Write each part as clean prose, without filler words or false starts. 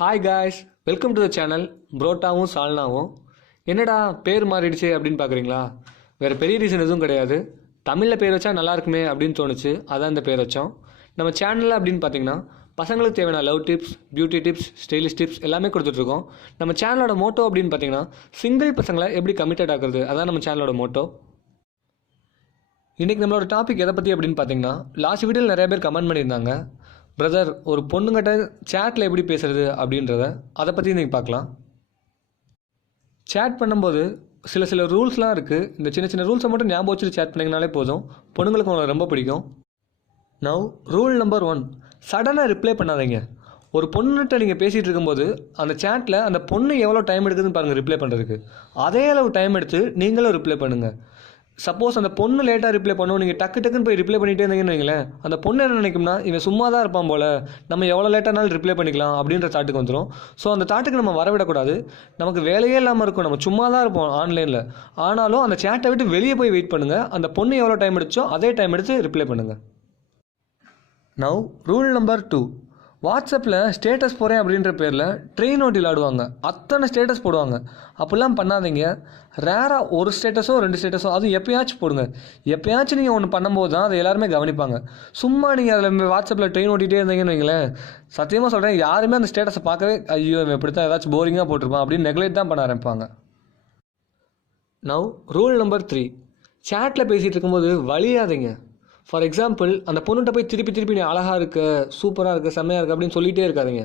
Hi guys, welcome to the channel. புரோட்டாவும் சால்னாவும் என்னடா பேர் மாறிடுச்சு அப்படின்னு பார்க்குறீங்களா? வேறு பெரிய ரீசன் எதுவும் கிடையாது. தமிழில் பேர் வச்சா நல்லா இருக்குமே அப்படின்னு தோணுச்சு, அதான் இந்த பேர் வச்சோம். நம்ம சேனலில் அப்படின்னு பார்த்தீங்கன்னா பசங்களுக்கு தேவையான love tips, beauty tips, stylish tips எல்லாமே கொடுத்துட்ருக்கோம். நம்ம சேனலோட மோட்டோ அப்படின்னு பார்த்தீங்கன்னா சிங்கிள் பசங்களை எப்படி கமிட்டட் ஆகுறது, அதான் நம்ம சேனலோட மோட்டோ. இன்றைக்கி நம்மளோட டாபிக் எதை பற்றி அப்படின்னு பார்த்தீங்கன்னா, லாஸ்ட் வீடியோவில் நிறைய பேர் கமெண்ட் பண்ணியிருந்தாங்க, பிரதர் ஒரு பொண்ணுங்கிட்ட சேட்டில் எப்படி பேசுகிறது அப்படின்றத, அதை பற்றி இன்றைக்கி பார்க்கலாம். சேட் பண்ணும்போது சில ரூல்ஸ்லாம் இருக்குது. இந்த சின்ன சின்ன ரூல்ஸை மட்டும் ஞாபகம் வச்சுட்டு சேட் பண்ணிங்கனாலே போதும், பொண்ணுங்களுக்கு உங்களை ரொம்ப பிடிக்கும். நவ் ரூல் நம்பர் 1, சடனாக ரிப்ளை பண்ணாதீங்க. ஒரு பொண்ணுகிட்ட நீங்கள் பேசிகிட்டு இருக்கும்போது அந்த சேட்டில் அந்த பொண்ணு எவ்வளோ டைம் எடுக்குதுன்னு பாருங்கள் ரிப்ளை பண்ணுறதுக்கு. அதே அளவு டைம் எடுத்து நீங்களும் ரிப்ளை பண்ணுங்கள். சப்போஸ் அந்த பொண்ணு லேட்டாக ரிப்ளை பண்ணுவோம், நீங்கள் டக்குன்னு போய் ரிப்ளை பண்ணிகிட்டே இருந்தீங்கன்னு வைங்களேன், அந்த பொண்ணு என்ன நினைக்கும்னா, இவன் சும்மா தான் இருப்பான் போல், நம்ம எவ்வளோ லேட்டானாலும் ரிப்ளை பண்ணிக்கலாம் அப்படின்ற தாட்டுக்கு வந்துடும். ஸோ அந்த தாட்டுக்கு நம்ம வரவிடக்கூடாது. நமக்கு வேலையே இல்லாமல் இருக்கும், நம்ம சும்மா தான் இருப்போம் ஆன்லைனில், ஆனாலும் அந்த சேட்டை விட்டு வெளியே போய் வெயிட் பண்ணுங்கள். அந்த பொண்ணு எவ்வளோ டைம் எடுத்தோ அதே டைம் எடுத்து ரிப்ளை பண்ணுங்கள். நவ் ரூல் நம்பர் 2, வாட்ஸ்அப்பில் ஸ்டேட்டஸ் போகிறேன் அப்படின்ற பேரில் ட்ரெயின் ஓட்டி விளாடுவாங்க. அத்தனை ஸ்டேட்டஸ் போடுவாங்க. அப்படிலாம் பண்ணாதீங்க. ரேராக ஒரு ஸ்டேட்டஸோ 2 ஸ்டேட்டஸோ, அதுவும் எப்போயாச்சும் போடுங்க. எப்போயாச்சும் நீங்கள் ஒன்று பண்ணும்போது தான் அதை எல்லாருமே கவனிப்பாங்க. சும்மா நீங்கள் அதில் வாட்ஸ்அப்பில் ட்ரெயின் ஓட்டிகிட்டே இருந்தீங்கன்னு வைங்களேன், சத்தியமாக சொல்கிறேன், யாருமே அந்த ஸ்டேட்டஸை பார்க்கவே ஐயோ இப்படி தான் ஏதாச்சும் போரிங்காக போட்டிருப்பான் அப்படின்னு நெக்லெக்ட் தான் பண்ண ஆரம்பிப்பாங்க. நவ் ரூல் நம்பர் 3, சேட்டில் பேசிகிட்டு இருக்கும்போது வலியாதீங்க. ஃபார் எக்ஸாம்பிள், அந்த பொண்ணுகிட்ட போய் திருப்பி நீ அழகாக இருக்க, சூப்பராக இருக்க, செம்மையாக இருக்க அப்படின்னு சொல்லிகிட்டே இருக்காதிங்க.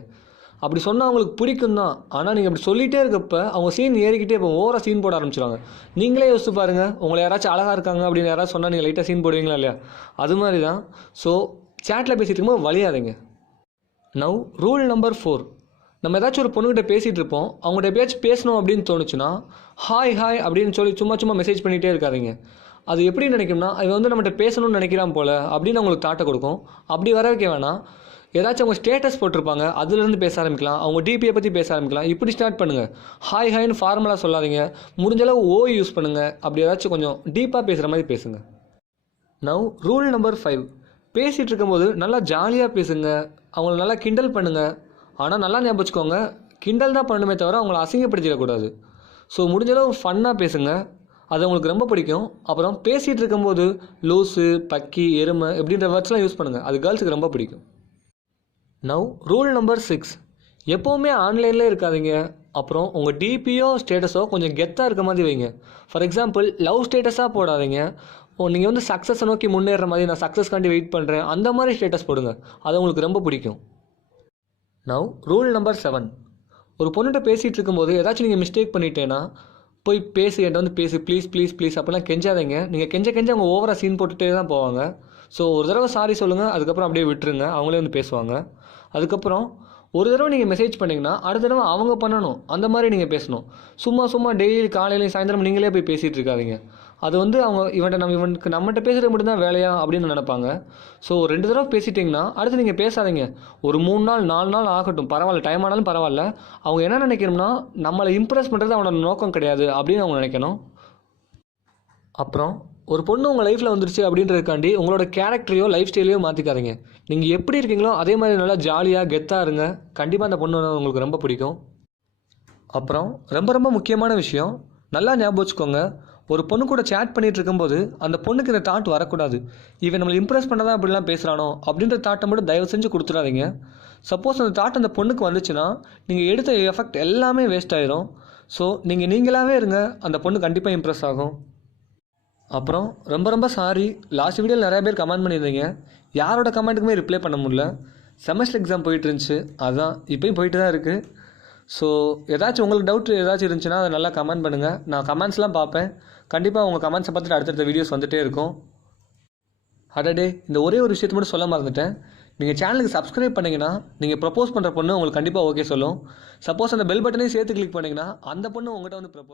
அப்படி சொன்னால் அவங்களுக்கு பிடிக்கும் தான், ஆனால் நீங்கள் அப்படி சொல்லிகிட்டே இருக்கப்போ அவங்க சீன் ஏறிக்கிட்டே இப்போ ஓவராக சீன் போட ஆரம்பிச்சிடுவாங்க. நீங்களே யோசிச்சு பாருங்கள், உங்களை யாராச்சும் அழகாக இருக்காங்க அப்படின்னு யாராவது சொன்னால் நீங்கள் லைட்டாக சீன் போடுவீங்களா இல்லையா? அது மாதிரி தான். ஸோ சேட்டில் பேசிகிட்டு இருக்கும்போது வலியாதீங்க. நவ் ரூல் நம்பர் 4, நம்ம ஏதாச்சும் ஒரு பொண்ணுகிட்ட பேசிகிட்டு இருப்போம், அவங்கள்ட்ட எப்பயாச்சும் பேசணும் அப்படின்னு தோணுச்சுன்னா ஹாய் அப்படின்னு சொல்லி சும்மா மெசேஜ் பண்ணிகிட்டே இருக்காதிங்க. அது எப்படி நினைக்கும்னா, அது வந்து நம்மகிட்ட பேசணும்னு நினைக்கிறான் போல் அப்படின்னு அவங்களுக்கு தாட்டை கொடுக்கும். அப்படி வர வைக்க வேணாம். ஏதாச்சும் அவங்க ஸ்டேட்டஸ் போட்டிருப்பாங்க, அதுலேருந்து பேச ஆரம்பிக்கலாம், அவங்க டிபியை பற்றி பேச ஆரம்பிக்கலாம். இப்படி ஸ்டார்ட் பண்ணுங்கள். ஹாய்னு ஃபார்மலாக சொல்லாதீங்க. முடிஞ்சளவு யூஸ் பண்ணுங்கள். அப்படி ஏதாச்சும் கொஞ்சம் டீப்பாக பேசுகிற மாதிரி பேசுங்க. நவ் ரூல் நம்பர் 5, பேசிகிட்டு இருக்கும்போது நல்லா ஜாலியாக பேசுங்க. அவங்கள நல்லா கிண்டல் பண்ணுங்கள். ஆனால் நல்லா ஞாபகம் வச்சுக்கோங்க, கிண்டல் தான் பண்ணணுமே தவிர அவங்கள அசிங்கப்படுத்திடக்கூடாது. ஸோ முடிஞ்சளவு ஃபன்னாக பேசுங்க, அது உங்களுக்கு ரொம்ப பிடிக்கும். அப்புறம் பேசிகிட்டு இருக்கும்போது லூஸு, பக்கி, எருமை இப்படின்ற வேர்ட்ஸ்லாம் யூஸ் பண்ணுங்கள், அது கேர்ள்ஸுக்கு ரொம்ப பிடிக்கும். நவ் ரூல் நம்பர் 6, எப்போவுமே ஆன்லைனில் இருக்காதிங்க. அப்புறம் உங்கள் டிபியோ ஸ்டேட்டஸோ கொஞ்சம் கெத்தாக இருக்க மாதிரி வைங்க. ஃபார் எக்ஸாம்பிள், லவ் ஸ்டேட்டஸாக போடாதீங்க. நீங்கள் வந்து சக்ஸஸை நோக்கி முன்னேற மாதிரி, நான் சக்ஸஸ்காண்டி வெயிட் பண்ணுறேன் அந்த மாதிரி ஸ்டேட்டஸ் போடுங்க, அது உங்களுக்கு ரொம்ப பிடிக்கும். நவ் ரூல் நம்பர் 7, ஒரு பொண்ணுகிட்ட பேசிகிட்டு இருக்கும்போது ஏதாச்சும் நீங்கள் மிஸ்டேக் பண்ணிட்டேன்னா போய் பேசி, என்கிட்ட வந்து பேசி, ப்ளீஸ் அப்படிலாம் கெஞ்சாதீங்க. நீங்கள் கெஞ்ச அவங்க ஓவராக சீன் போட்டுகிட்டே தான் போவாங்க. ஸோ ஒரு தடவை சாரி சொல்லுங்கள், அதுக்கப்புறம் அப்படியே விட்டுருங்க, அவங்களே வந்து பேசுவாங்க. அதுக்கப்புறம் ஒரு தடவை நீங்கள் மெசேஜ் பண்ணிங்கன்னா அடுத்த தடவை அவங்க பண்ணணும், அந்த மாதிரி நீங்கள் பேசணும். சும்மா டெய்லி காலையிலையும் சாயந்தரம் நீங்களே போய் பேசிகிட்டு இருக்காதிங்க. அது வந்து அவங்க இவனுக்கு நம்மகிட்ட பேசுகிறது மட்டும்தான் வேலையா அப்படின்னு நினைப்பாங்க. ஸோ 2 தடவை பேசிட்டிங்கன்னா அடுத்து நீங்கள் பேசாதீங்க. ஒரு 3 நாள் 4 நாள் ஆகட்டும், பரவாயில்ல, டைம் ஆனாலும் பரவாயில்ல. அவங்க என்ன நினைக்கணும்னா, நம்மளை இம்ப்ரெஸ் பண்ணுறது அவனோட நோக்கம் கிடையாது அப்படின்னு அவங்க நினைக்கணும். அப்புறம் ஒரு பொண்ணு உங்கள் லைஃப்பில் வந்துருச்சு அப்படின்றதுக்காண்டி உங்களோட கேரக்டரையோ லைஃப் ஸ்டைலையோ மாற்றிக்காதீங்க. நீங்கள் எப்படி இருக்கீங்களோ அதே மாதிரி நல்லா ஜாலியாக கெத்தாக இருங்க. கண்டிப்பாக அந்த பொண்ணு உங்களுக்கு ரொம்ப பிடிக்கும். அப்புறம் ரொம்ப முக்கியமான விஷயம், நல்லா ஞாபகம் வச்சுக்கோங்க, ஒரு பொண்ணு கூட சேட் பண்ணிகிட்டு இருக்கும்போது அந்த பொண்ணுக்கு இந்த தாட் வரக்கூடாது, இவன் நம்மளை இம்ப்ரெஸ் பண்ண தான் அப்படிலாம் பேசுகிறானோ அப்படின்ற தாட்டை மட்டும் தயவு செஞ்சு கொடுத்துடாதீங்க. சப்போஸ் அந்த தாட் அந்த பொண்ணுக்கு வந்துச்சுன்னா நீங்கள் எடுத்த எஃபெக்ட் எல்லாமே வேஸ்ட் ஆயிரும். ஸோ நீங்களாகவே இருங்க, அந்த பொண்ணு கண்டிப்பாக இம்ப்ரெஸ் ஆகும். அப்புறம் ரொம்ப சாரி, லாஸ்ட் வீடியோவில் நிறைய பேர் கமெண்ட் பண்ணியிருந்தீங்க, யாரோட கமெண்ட்டுக்குமே ரிப்ளை பண்ண முடியல. செமஸ்டர் எக்ஸாம் போயிட்டு இருந்துச்சு, அதுதான் இப்போயும் போயிட்டு தான் இருக்குது. ஸோ ஏதாச்சும் உங்களுக்கு டவுட் ஏதாச்சும் இருந்துச்சுன்னா அதை நல்லா கமெண்ட் பண்ணுங்கள். நான் கமெண்ட்ஸ்லாம் பார்ப்பேன். கண்டிப்பாக உங்கள் கமெண்ட்ஸை பார்த்துட்டு அடுத்தடுத்த வீடியோஸ் வந்துகிட்டே இருக்கும். அடடே, இந்த ஒரே ஒரு விஷயத்தை மட்டும் சொல்ல மறந்துட்டேன். நீங்கள் சேனலுக்கு சப்ஸ்கிரைப் பண்ணிங்கன்னா நீங்கள் ப்ரப்போஸ் பண்ணுற பொண்ணு உங்களுக்கு கண்டிப்பாக ஓகே சொல்லும். சப்போஸ் அந்த பெல் பட்டனையும் சேர்த்து கிளிக் பண்ணிங்கன்னா அந்த பொண்ணு உங்கள்கிட்ட வந்து ப்ரப்போஸ்